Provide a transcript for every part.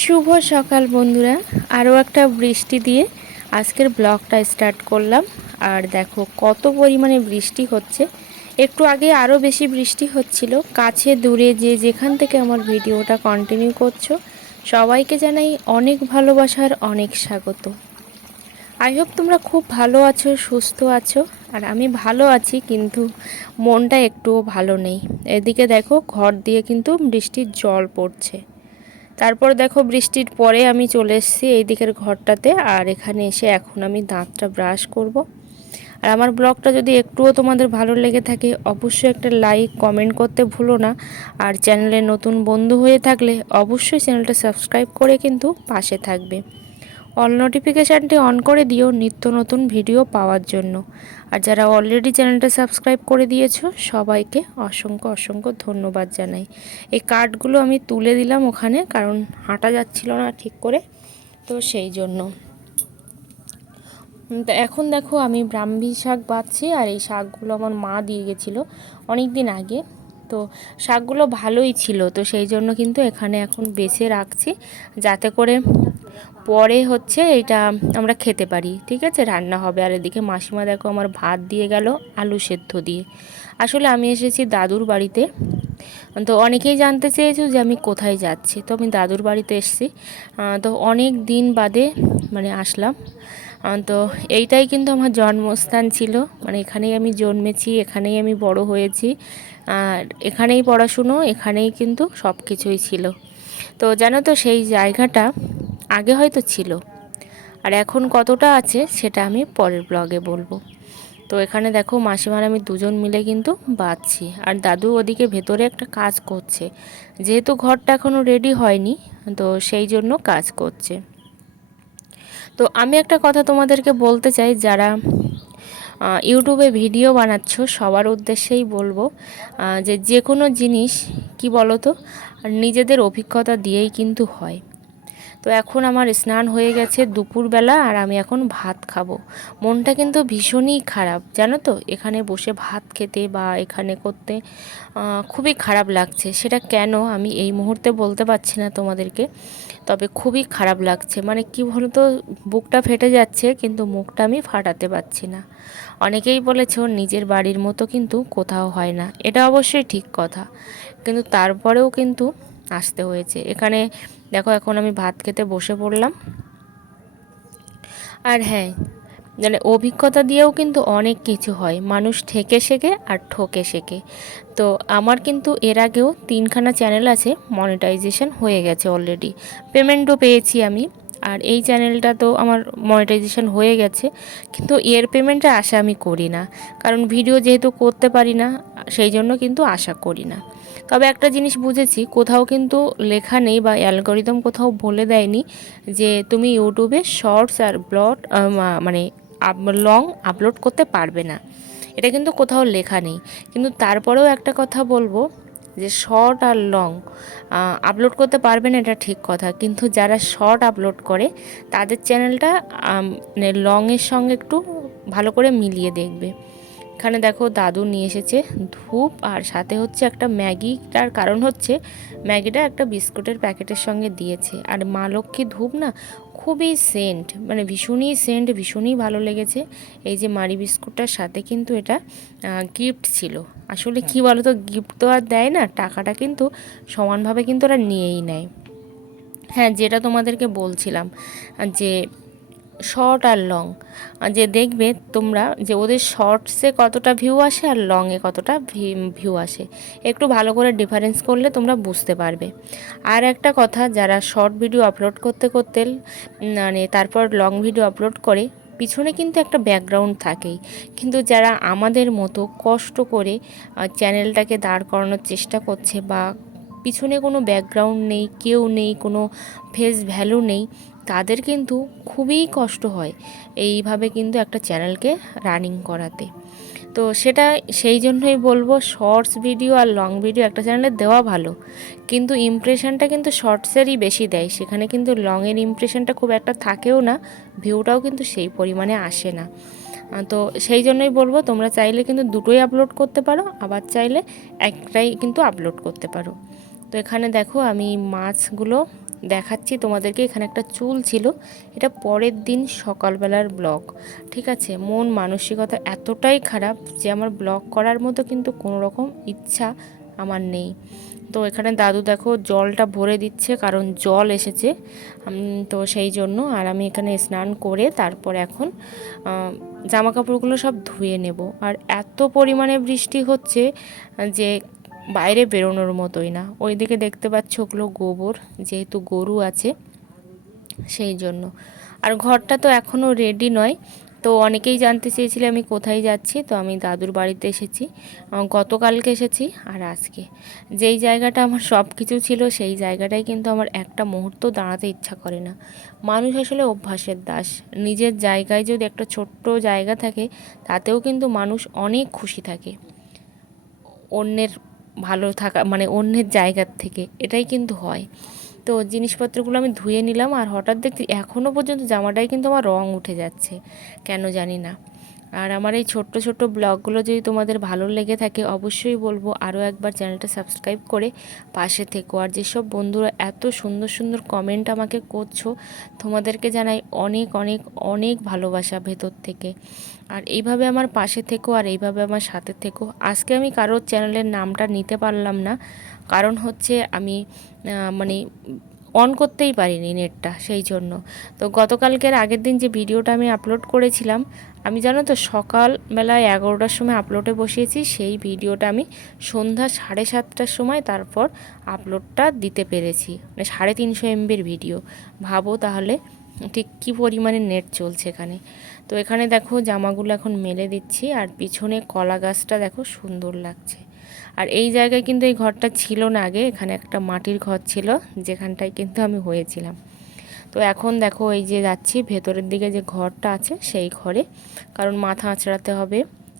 শুভ সকাল বন্ধুরা। আরও একটা বৃষ্টি দিয়ে আজকের ব্লগটা স্টার্ট করলাম। আর দেখো কত পরিমাণে বৃষ্টি হচ্ছে। একটু আগে আরও বেশি বৃষ্টি হচ্ছিল। কাছে, দূরে যে যেখান থেকে আমার ভিডিওটা কন্টিনিউ করছ, সবাইকে জানাই অনেক ভালোবাসার অনেক স্বাগত। আই হোপ তোমরা খুব ভালো আছো, সুস্থ আছো। আর আমি ভালো আছি, কিন্তু মনটা একটুও ভালো নেই। এদিকে দেখো, ঘর দিয়ে কিন্তু বৃষ্টির জল পড়ছে। তারপর দেখো বৃষ্টির পরে আমি চলে এসেছি এই দিকের ঘরটাতে, আর এখানে এসে এখন আমি দাঁতটা ব্রাশ করব। আর আমার ব্লগটা যদি একটুও তোমাদের ভালো লেগে থাকে, অবশ্যই একটা লাইক, কমেন্ট করতে ভুলো না। আর চ্যানেলে নতুন বন্ধু হয়ে থাকলে অবশ্যই চ্যানেলটা সাবস্ক্রাইব করে কিন্তু পাশে থাকবে। অল নোটিফিকেশানটি অন করে দিও নিত্য নতুন ভিডিও পাওয়ার জন্য। আর যারা অলরেডি চ্যানেলটা সাবস্ক্রাইব করে দিয়েছ, সবাইকে অসংখ্য অসংখ্য ধন্যবাদ জানাই। এই কার্ডগুলো আমি তুলে দিলাম ওখানে, কারণ হাঁটা যাচ্ছিল না ঠিক করে, তো সেই জন্য। এখন দেখো আমি ব্রাহ্মী শাক বাঁচছি আর এই শাকগুলো আমার মা দিয়ে গেছিল অনেক দিন আগে। তো শাকগুলো ভালোই ছিল, তো সেই জন্য কিন্তু এখানে এখন বেছে রাখছি, যাতে করে পরে হচ্ছে এটা আমরা খেতে পারি, ঠিক আছে? রান্না হবে। আর এদিকে মাসিমা দেখো আমার ভাত দিয়ে গেল আলু সেদ্ধ দিয়ে। আসলে আমি এসেছি দাদুর বাড়িতে। তো অনেকেই জানতে চেয়েছো যে আমি কোথায় যাচ্ছি। তো আমি দাদুর বাড়িতে এসেছি। তো অনেক দিন বাদে মানে আসলাম। তো এইটাই কিন্তু আমার জন্মস্থান ছিল। মানে এখানেই আমি জন্মেছি, এখানেই আমি বড় হয়েছি। আর এখানেই পড়াশুনো, এখানেই কিন্তু সব কিছুই ছিল। তো জানো তো সেই জায়গাটা আগে হয়তো ছিল। আর এখন কতটা আছে সেটা আমি পরের ব্লগে বলব। তো এখানে দেখো মাসিমার আমি দুজন মিলে কিন্তু বাঁচছি আর দাদু ওদিকে ভেতরে একটা কাজ করছে। যেহেতু ঘরটা এখনও রেডি হয়নি, তো সেই জন্য কাজ করছে। তো আমি একটা কথা তোমাদেরকে বলতে চাই, যারা ইউটিউবে ভিডিও বানাচ্ছ, সবার উদ্দেশ্যেই বলব যে যে কোনো জিনিস, কি বলো তো নিজেদের অভিজ্ঞতা দিয়েই কিন্তু হয়। তো এখন আমার স্নান হয়ে গেছে দুপুরবেলা আর আমি এখন ভাত খাব। মনটা কিন্তু ভীষণই খারাপ, জানো তো? এখানে বসে ভাত খেতে বা এখানে করতে খুবই খারাপ লাগছে। সেটা কেন? আমি এই মুহূর্তে বলতে পারছি না তোমাদেরকে, তবে খুবই খারাপ লাগছে। মানে কি বলতো? বুকটা ফেটে যাচ্ছে, কিন্তু মুখটা আমি ফাটাতে পারছি না। অনেকেই বলেছে ওর নিজের বাড়ির মতো কিন্তু কোথাও হয় না। এটা অবশ্যই ঠিক কথা। কিন্তু তারপরেও কিন্তু আসতে হয়েছে। এখানে দেখো এখন আমি ভাত খেতে বসে পড়লাম। আর হ্যাঁ মানে অভিজ্ঞতা দিয়েও কিন্তু অনেক কিছু হয়। মানুষ ঠেকে শেখে আর ঠকে শেখে। তো আমার কিন্তু এর আগেও তিনখানা চ্যানেল আছে মনিটাইজেশন হয়ে গেছে অলরেডি পেমেন্টও পেয়েছি আমি। আর এই চ্যানেলটা তো আমার মনিটাইজেশন হয়ে গেছে, কিন্তু এর পেমেন্টটা আশা আমি করি না। কারণ ভিডিও যেহেতু করতে পারি না, সেই জন্য কিন্তু আশা করি না। তবে একটা জিনিস বুঝেছি, কোথাও কিন্তু লেখা নেই বা অ্যালগোরিদম কোথাও বলে দেয়নি যে তুমি ইউটিউবে শর্টস আর ব্লড মানে লং আপলোড করতে পারবে না। এটা কিন্তু কোথাও লেখা নেই। কিন্তু তারপরেও একটা কথা বলব যে শর্ট আর লং আপলোড করতে পারবেন এটা ঠিক কথা। কিন্তু যারা শর্ট আপলোড করে, তাদের চ্যানেলটা মানে লংয়ের সঙ্গে একটু ভালো করে মিলিয়ে দেখবে। এখানে দেখো দাদু নিয়ে এসেছে ধূপ, আর সাথে হচ্ছে একটা ম্যাগিটার কারণ হচ্ছে, ম্যাগিটা একটা বিস্কুটের প্যাকেটের সঙ্গে দিয়েছে। আর মা লক্ষ্মী ধূপ না, খুবই সেন্ট মানে ভীষণই সেন্ট ভীষণই ভালো লেগেছে। এই যে মারি বিস্কুটটার সাথে কিন্তু এটা গিফট ছিল। আসলে কি বলো তো গিফট তো আর দেয় না টাকাটা কিন্তু সমানভাবে কিন্তু ওরা নিয়েই নেয়। হ্যাঁ যেটা তোমাদেরকে বলছিলাম যে শর্ট আর লং যে দেখবে তোমরা যে ওদের শর্টসে কতটা ভিউ আসে আর লংয়ে কতটা ভিউ আসে। একটু ভালো করে ডিফারেন্স করলে তোমরা বুঝতে পারবে। আর একটা কথা যারা শর্ট ভিডিও আপলোড করতে করতে মানে তারপর লং ভিডিও আপলোড করে পিছনে কিন্তু একটা ব্যাকগ্রাউন্ড থাকেই। কিন্তু যারা আমাদের মতো কষ্ট করে চ্যানেলটাকে দাঁড় করানোর চেষ্টা করছে বা পিছনে কোনো ব্যাকগ্রাউন্ড নেই, কেউ নেই, কোনো ফেস ভ্যালু নেই, তাদের কিন্তু খুবই কষ্ট হয় এইভাবে কিন্তু একটা চ্যানেলকে রানিং করাতে। তো সেটা সেই জন্যই বলব শর্টস ভিডিও আর লং ভিডিও একটা চ্যানেলে দেওয়া ভালো। কিন্তু ইমপ্রেশনটা কিন্তু শর্টসেরই বেশি দেয়। সেখানে কিন্তু লংয়ের ইমপ্রেশনটা খুব একটা থাকেও না ভিউটাও কিন্তু সেই পরিমাণে আসে না। তো সেই জন্যই বলব তোমরা চাইলে কিন্তু দুটোই আপলোড করতে পারো, আবার চাইলে একটাই কিন্তু আপলোড করতে পারো। তো এখানে দেখো আমি মাছগুলো দেখাচ্ছি তোমাদেরকে, এখানে একটা চুল ছিল। এটা পরের দিন সকালবেলার ব্লগ, ঠিক আছে? মন মানসিকতা এতটাই খারাপ যে আমার ব্লগ করার মতো কিন্তু কোনো রকম ইচ্ছা আমার নেই। তো এখানে দাদু দেখো জলটা ভরে দিচ্ছে, কারণ জল এসেছে। তো সেই জন্য, আর আমি এখানে স্নান করে তারপর এখন জামা কাপড়গুলো সব ধুয়ে নেব। আর এত পরিমাণে বৃষ্টি হচ্ছে যে বাইরে বেরোনোর মতোই না। ওইদিকে দেখতে পাচ্ছ ওগুলো গোবর, যেহেতু গরু আছে, সেই জন্য। আর ঘরটা তো এখনও রেডি নয়। তো অনেকেই জানতে চেয়েছিলে আমি কোথায় যাচ্ছি, তো আমি দাদুর বাড়িতে এসেছি। গতকালকে এসেছি আর আজকে। যেই জায়গাটা আমার সব কিছু ছিল, সেই জায়গাটাই কিন্তু আমার একটা মুহূর্ত দাঁড়াতে ইচ্ছা করে না। মানুষ আসলে অভ্যাসের দাস। নিজের জায়গায় যদি একটা ছোট্ট জায়গা থাকে, তাতেও কিন্তু মানুষ অনেক খুশি থাকে। অন্যের ভালো থাকা মানে অন্যের জায়গার থেকে। এটাই কিন্তু হয়। তো জিনিসপত্রগুলো আমি ধুয়ে নিলাম আর হঠাৎ দেখছি এখনও পর্যন্ত জামাটাই কিন্তু আমার রঙ উঠে যাচ্ছে। কেন জানি না। আর আমার এই ছোট্ট ছোট্ট ব্লগগুলো যদি তোমাদের ভালো লেগে থাকে, অবশ্যই বলব আরও একবার চ্যানেলটা সাবস্ক্রাইব করে পাশে থেকো। আর যেসব বন্ধুরা এত সুন্দর সুন্দর কমেন্ট আমাকে করছ, তোমাদেরকে জানাই অনেক অনেক অনেক ভালোবাসা ভেতর থেকে। আর এইভাবে আমার পাশে থেকো আর এইভাবে আমার সাথে থেকো। আজকে আমি কারোর চ্যানেলের নামটা নিতে পারলাম না। কারণ হচ্ছে আমি মানে অন করতেই পারিনি নেটটা, সেই জন্য। তো গতকালকের আগের দিন যে ভিডিওটা আমি আপলোড করেছিলাম, আমি জানো তো সকালবেলায় এগারোটার সময় আপলোডে বসিয়েছি, সেই ভিডিওটা আমি সন্ধ্যা সাড়ে সাতটার সময় তারপর আপলোডটা দিতে পেরেছি। মানে সাড়ে তিনশো এমবির ভিডিও। ভাবো তাহলে ঠিক কী পরিমাণে নেট চলছে এখানে। তো এখানে দেখো জামাগুলো এখন মেলে দিচ্ছি, আর পিছনে কলা গাছটা দেখো সুন্দর লাগছে। আর এই জায়গায় কিন্তু এই ঘরটা ছিল না আগে, এখানে একটা মাটির ঘর ছিল, যেখানটায় কিন্তু আমি হয়েছিলাম। তো এখন দেখো এই যে যাচ্ছি, ভেতরের দিকে যে ঘরটা আছে সেই ঘরে, কারণ মাথা আঁচড়াতে হবে,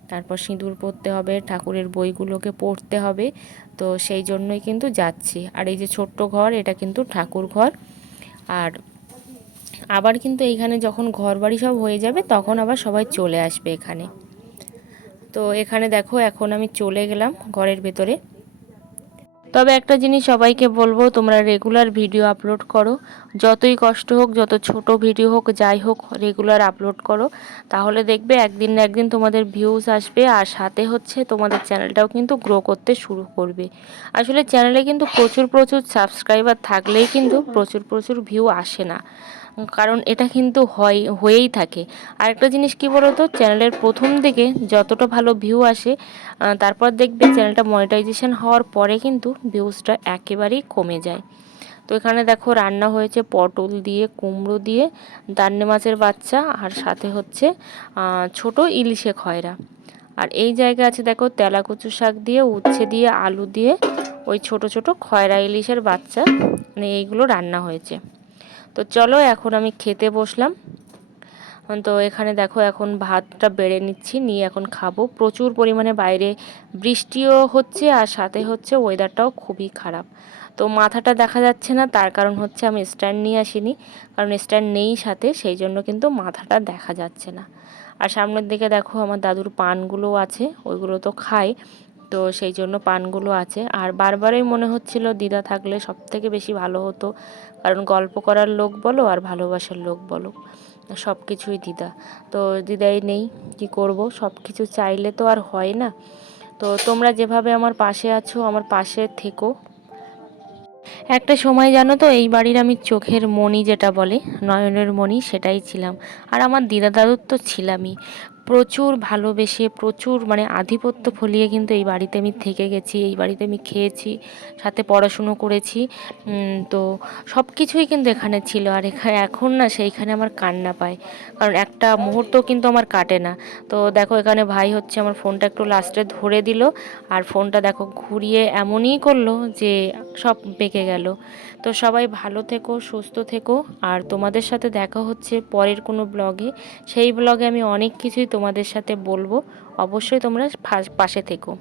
তারপর সিঁদুর পরতে হবে, ঠাকুরের বইগুলোকে পড়তে হবে, তো সেই জন্যই কিন্তু যাচ্ছি। আর এই যে ছোট্ট ঘর, এটা কিন্তু ঠাকুর ঘর। আর আবার কিন্তু এইখানে যখন ঘর বাড়ি সব হয়ে যাবে, তখন আবার সবাই চলে আসবে এখানে। তো এখানে দেখো, এখন আমি চলে গেলাম ঘরের ভেতরে। তবে একটা জিনিস সবাইকে বলব, তোমরা রেগুলার ভিডিও আপলোড করো। যতই কষ্ট হোক, যত ছোট ভিডিও হোক, যাই হোক রেগুলার আপলোড করো। তাহলে দেখবে একদিন না একদিন তোমাদের ভিউজ আসবে, আর সাথে হচ্ছে তোমাদের চ্যানেলটাও কিন্তু গ্রো করতে শুরু করবে। আসলে চ্যানেলে কিন্তু প্রচুর প্রচুর সাবস্ক্রাইবার থাকলেই কিন্তু প্রচুর প্রচুর ভিউ আসে না। কারণ এটা কিন্তু হয়, হয়েই থাকে। আরেকটা জিনিস কি বলতো? চ্যানেলের প্রথম দিকে যতটা ভালো ভিউ আসে তারপর দেখবে চ্যানেলটা মনিটাইজেশন হওয়ার পরে কিন্তু ভিউজটা একেবারেই কমে যায়। তো এখানে দেখো রান্না হয়েছে পটল দিয়ে, কুমড়ো দিয়ে, দান্নে মাছের বাচ্চা আর সাথে হচ্ছে ছোট ইলিশে খয়রা। আর এই জায়গা আছে দেখো তেলা কচু শাক দিয়ে, উচ্ছে দিয়ে, আলু দিয়ে, ওই ছোট ছোট খয়রা ইলিশের বাচ্চা। মানে এইগুলো রান্না হয়েছে। তো চলো, এখন আমি খেতে বসলাম। তো এখানে দেখো, এখন ভাতটা বেড়ে নিচ্ছি, নিয়ে এখন খাব। প্রচুর পরিমাণে বাইরে বৃষ্টিও হচ্ছে আর সাথে হচ্ছে ওয়েদারটাও খুবই খারাপ। তো মাথাটা দেখা যাচ্ছে না, তার কারণ হচ্ছে আমি স্ট্যান্ড নিয়ে আসিনি, কারণ স্ট্যান্ড নেই সাথে, সেই জন্য কিন্তু মাথাটা দেখা যাচ্ছে না। আর সামনের দিকে দেখো, আমার দাদুর পানগুলো আছে, ওইগুলো তো খায়। তো সেই জন্য পানগুলো আছে। আর বারবারই মনে হচ্ছিল দিদা থাকলে সব থেকে বেশি ভালো হতো। কারণ গল্প করার লোক বলো আর ভালোবাসার লোক বলো সব কিছুই দিদা। তো দিদাই নেই, কি করব? সব কিছু চাইলে তো আর হয় না। তো তোমরা যেভাবে আমার পাশে আছো, আমার পাশে থেকো। একটা সময় জানো তো, এই বাড়ির আমি চোখের মণি যেটা বলে, নয়নের মণি, সেটাই ছিলাম। আর আমার দিদা দাদুর তো ছিলামই। প্রচুর ভালোবেসে, প্রচুর মানে আধিপত্য ফলিয়ে কিন্তু এই বাড়িতে আমি থেকে গেছি, এই বাড়িতে আমি খেয়েছি, সাথে পড়াশুনো করেছি। তো সব কিছুই কিন্তু এখানে ছিল আর এখানে এখন না সেইখানে আমার কান্না পায়। কারণ একটা মুহূর্ত কিন্তু আমার কাটে না। তো দেখো এখানে ভাই হচ্ছে আমার ফোনটা একটু লাস্টে ধরে দিল আর ফোনটা দেখো ঘুরিয়ে এমনই করল যে সব পেকে গেল। তো সবাই ভালো থেকো, সুস্থ থেকো। আর তোমাদের সাথে দেখা হচ্ছে পরের কোনো ব্লগে। সেই ব্লগে আমি অনেক কিছুই তোমাদের সাথে বলব। অবশ্যই তোমরা পাশে থেকো।